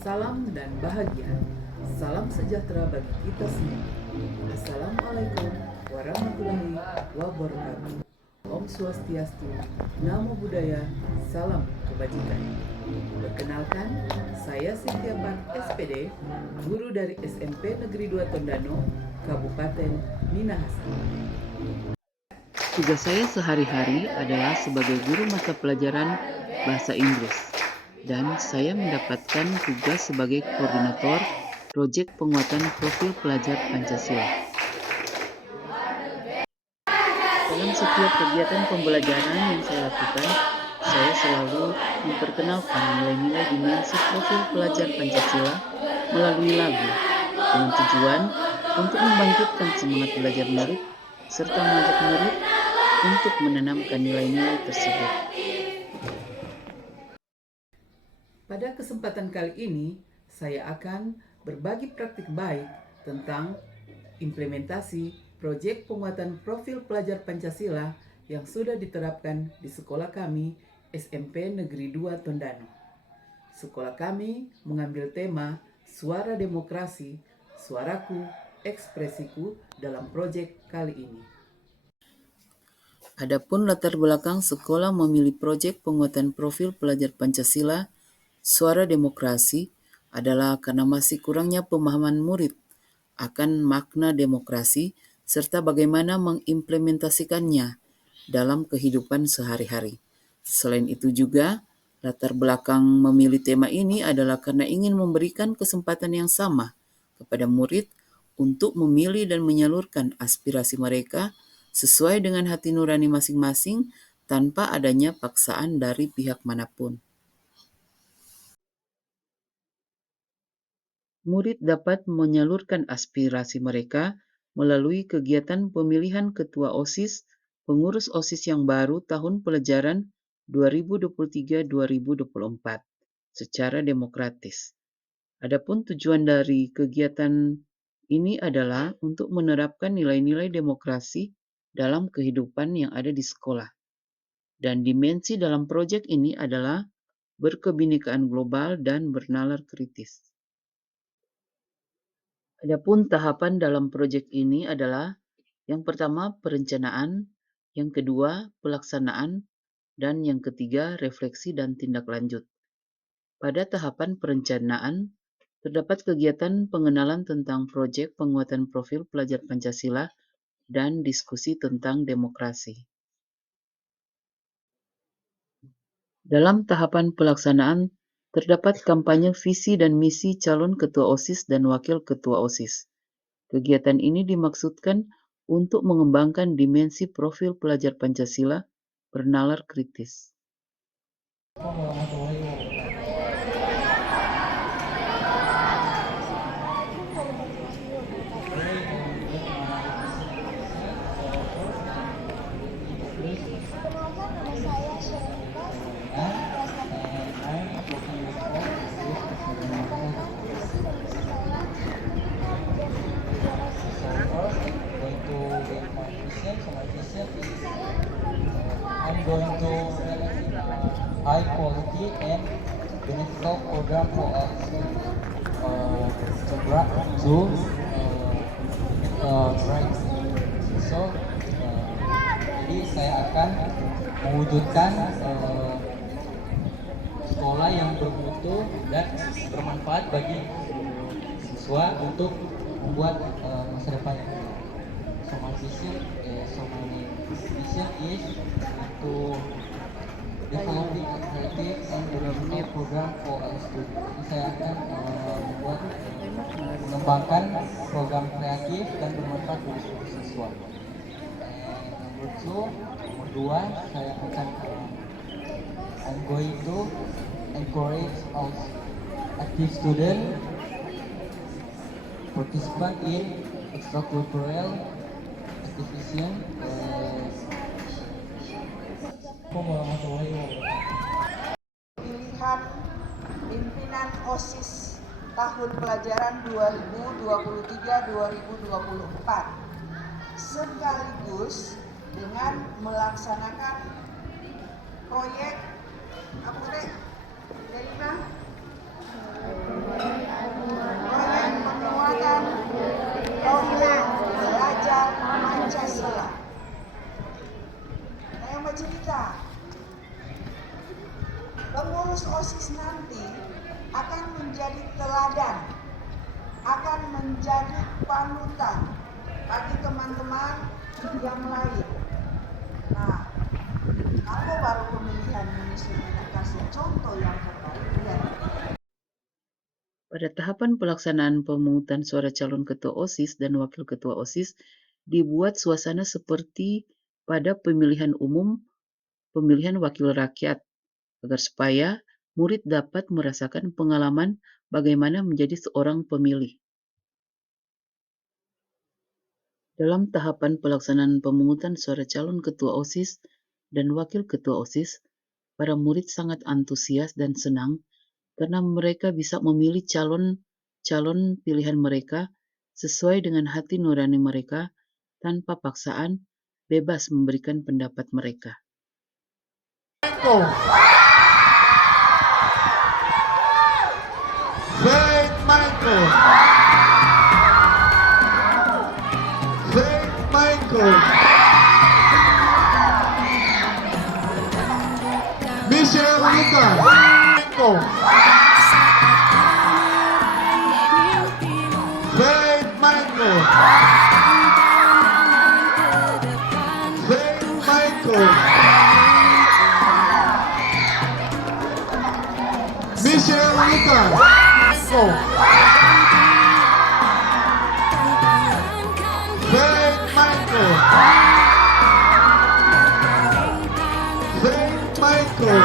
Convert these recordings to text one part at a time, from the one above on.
salam dan bahagia. Salam sejahtera bagi kita semua. Assalamualaikum warahmatullahi wabarakatuh. Om Swastiastu, Namo Buddhaya, Salam Kebajikan. Perkenalkan, saya Cynthia Pan, SPD, guru dari SMP Negeri 2 Tondano, Kabupaten Minahasa. Tugas saya sehari-hari adalah sebagai guru mata pelajaran Bahasa Inggris, dan saya mendapatkan tugas sebagai koordinator proyek penguatan profil pelajar Pancasila. Dalam setiap kegiatan pembelajaran yang saya lakukan, saya selalu memperkenalkan nilai-nilai dimensi profil pelajar Pancasila melalui lagu, dengan tujuan untuk membangkitkan semangat belajar murid, serta mengajak murid untuk menanamkan nilai-nilai tersebut. Pada kesempatan kali ini, saya akan berbagi praktik baik tentang implementasi proyek penguatan profil pelajar Pancasila yang sudah diterapkan di sekolah kami, SMP Negeri 2 Tondano. Sekolah kami mengambil tema Suara Demokrasi, Suaraku, Ekspresiku dalam proyek kali ini. Adapun latar belakang sekolah memilih proyek penguatan profil pelajar Pancasila, Suara Demokrasi adalah karena masih kurangnya pemahaman murid akan makna demokrasi serta bagaimana mengimplementasikannya dalam kehidupan sehari-hari. Selain itu juga, latar belakang memilih tema ini adalah karena ingin memberikan kesempatan yang sama kepada murid untuk memilih dan menyalurkan aspirasi mereka sesuai dengan hati nurani masing-masing tanpa adanya paksaan dari pihak manapun. Murid dapat menyalurkan aspirasi mereka melalui kegiatan pemilihan ketua OSIS, pengurus OSIS yang baru tahun pelajaran 2023-2024 secara demokratis. Adapun tujuan dari kegiatan ini adalah untuk menerapkan nilai-nilai demokrasi dalam kehidupan yang ada di sekolah. Dan dimensi dalam proyek ini adalah berkebinekaan global dan bernalar kritis. Adapun tahapan dalam proyek ini adalah yang pertama perencanaan, yang kedua pelaksanaan, dan yang ketiga refleksi dan tindak lanjut. Pada tahapan perencanaan, terdapat kegiatan pengenalan tentang proyek penguatan profil pelajar Pancasila dan diskusi tentang demokrasi. Dalam tahapan pelaksanaan, terdapat kampanye visi dan misi calon ketua OSIS dan wakil ketua OSIS. Kegiatan ini dimaksudkan untuk mengembangkan dimensi profil pelajar Pancasila bernalar kritis. I'm going to high quality and beneficial program for us to write. So, jadi saya akan mewujudkan sekolah yang bermutu dan bermanfaat bagi siswa untuk membuat masa depan yang baik. So my vision is to developing a creative and educational program for our students. Jadi saya akan mengembangkan program kreatif dan bermanfaat bagi seluruh siswa. Nomor dua, saya akan I'm going to encourage our active student participate in extracurricular activities. Pilihan pimpinan OSIS tahun pelajaran 2023-2024 sekaligus dengan melaksanakan proyek apa teh? proyek penguatan profil pelajar Pancasila. Saya mau cerita, pengurus OSIS nanti akan menjadi teladan, akan menjadi panutan bagi teman-teman yang lain. Nah, kalau baru pemilihan municipal kasih contoh yang terbaik, lihat. Pada tahapan pelaksanaan pemungutan suara calon ketua OSIS dan wakil ketua OSIS, dibuat suasana seperti pada pemilihan umum, pemilihan wakil rakyat, agar supaya murid dapat merasakan pengalaman bagaimana menjadi seorang pemilih. Dalam tahapan pelaksanaan pemungutan suara calon ketua OSIS dan wakil ketua OSIS, para murid sangat antusias dan senang karena mereka bisa memilih calon pilihan mereka sesuai dengan hati nurani mereka tanpa paksaan, bebas memberikan pendapat mereka. Faith Michael. Faith Michael. Michelle Lucas. Michael. Faith Michael. Faith Michael. Michelle Lucas. Michael. Faith Michael. Faith Michael.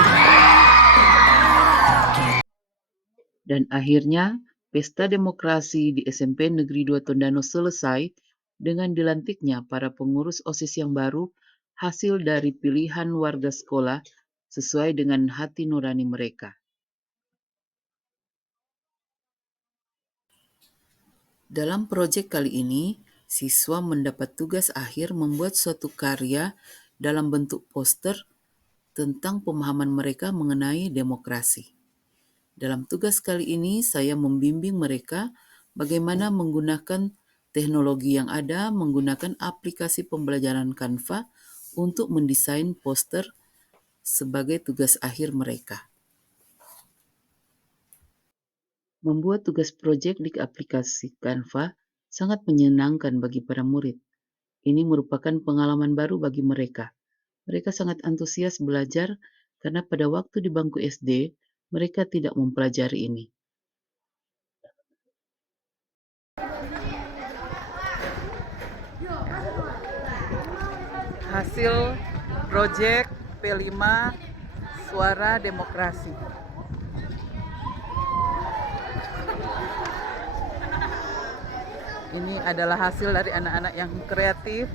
Dan akhirnya, pesta demokrasi di SMP Negeri 2 Tondano selesai dengan dilantiknya para pengurus OSIS yang baru, hasil dari pilihan warga sekolah sesuai dengan hati nurani mereka. Dalam proyek kali ini, siswa mendapat tugas akhir membuat suatu karya dalam bentuk poster tentang pemahaman mereka mengenai demokrasi. Dalam tugas kali ini, saya membimbing mereka bagaimana menggunakan teknologi yang ada, menggunakan aplikasi pembelajaran Canva untuk mendesain poster sebagai tugas akhir mereka. Membuat tugas proyek di aplikasi Canva sangat menyenangkan bagi para murid. Ini merupakan pengalaman baru bagi mereka. Mereka sangat antusias belajar karena pada waktu di bangku SD, mereka tidak mempelajari ini. Hasil proyek P5 Suara Demokrasi. Ini adalah hasil dari anak-anak yang kreatif.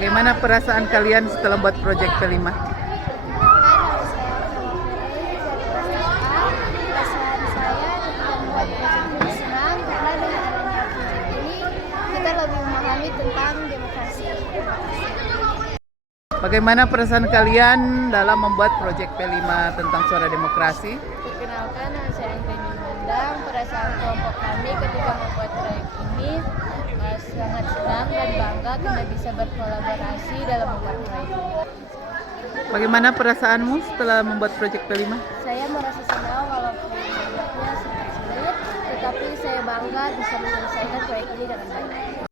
Bagaimana perasaan kalian setelah buat proyek P5? Perasaan saya ketika membuat proyek ini senang karena dengan adanya proyek ini kita lebih memahami tentang demokrasi. Bagaimana perasaan kalian dalam membuat proyek P5 tentang suara demokrasi? Perkenalkan, saya Anggreni Mandang. Perasaan kelompok kami ketika membuat proyek ini sangat senang dan bangga karena bisa berkolaborasi dalam membuat proyek ini. Bagaimana perasaanmu setelah membuat proyek P5? Saya merasa senang walaupun membuatnya sempat sulit, tetapi saya bangga bisa menyelesaikan proyek ini dengan baik.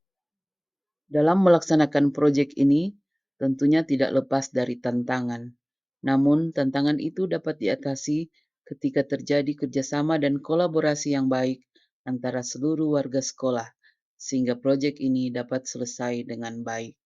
Dalam melaksanakan proyek ini, tentunya tidak lepas dari tantangan. Namun, tantangan itu dapat diatasi ketika terjadi kerjasama dan kolaborasi yang baik antara seluruh warga sekolah, sehingga proyek ini dapat selesai dengan baik.